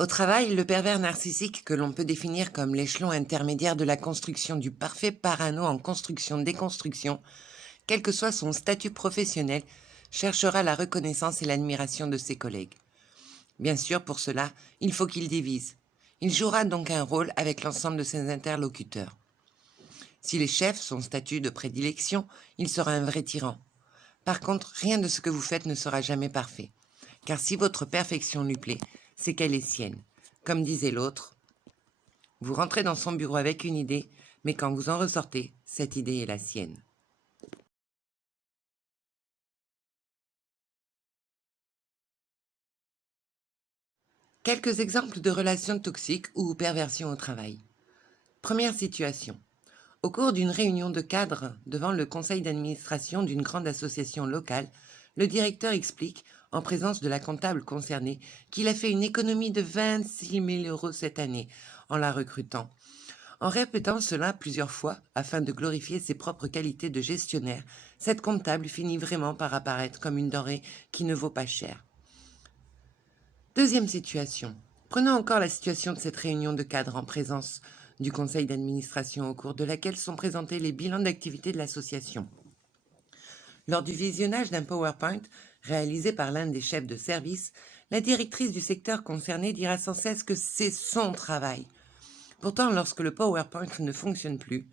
Au travail, le pervers narcissique, que l'on peut définir comme l'échelon intermédiaire de la construction du parfait parano en construction-déconstruction, quel que soit son statut professionnel, cherchera la reconnaissance et l'admiration de ses collègues. Bien sûr, pour cela, il faut qu'il divise. Il jouera donc un rôle avec l'ensemble de ses interlocuteurs. Si les chefs sont statut de prédilection, il sera un vrai tyran. Par contre, rien de ce que vous faites ne sera jamais parfait. Car si votre perfection lui plaît, c'est qu'elle est sienne. Comme disait l'autre, vous rentrez dans son bureau avec une idée, mais quand vous en ressortez, cette idée est la sienne. Quelques exemples de relations toxiques ou perversions au travail. Première situation. Au cours d'une réunion de cadres devant le conseil d'administration d'une grande association locale, le directeur explique, en présence de la comptable concernée, qu'il a fait une économie de 26 000 euros cette année en la recrutant. En répétant cela plusieurs fois, afin de glorifier ses propres qualités de gestionnaire, cette comptable finit vraiment par apparaître comme une denrée qui ne vaut pas cher. Deuxième situation. Prenons encore la situation de cette réunion de cadres en présence du conseil d'administration au cours de laquelle sont présentés les bilans d'activité de l'association. Lors du visionnage d'un PowerPoint réalisé par l'un des chefs de service, la directrice du secteur concerné dira sans cesse que c'est son travail. Pourtant, lorsque le PowerPoint ne fonctionne plus,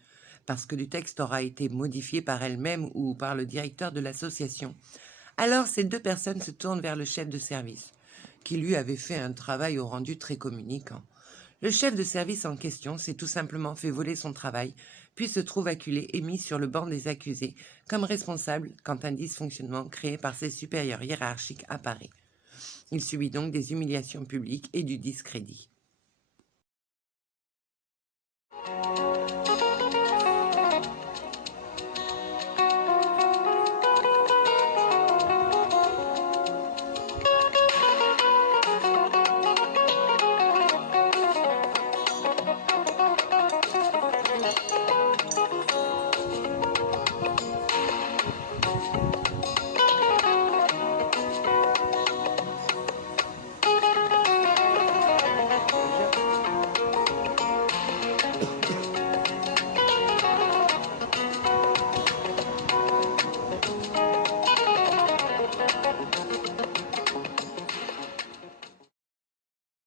parce que du texte aura été modifié par elle-même ou par le directeur de l'association, alors ces deux personnes se tournent vers le chef de service, qui lui avait fait un travail au rendu très communicant. Le chef de service en question s'est tout simplement fait voler son travail, puis se trouve acculé et mis sur le banc des accusés, comme responsable quand un dysfonctionnement créé par ses supérieurs hiérarchiques apparaît. Il subit donc des humiliations publiques et du discrédit.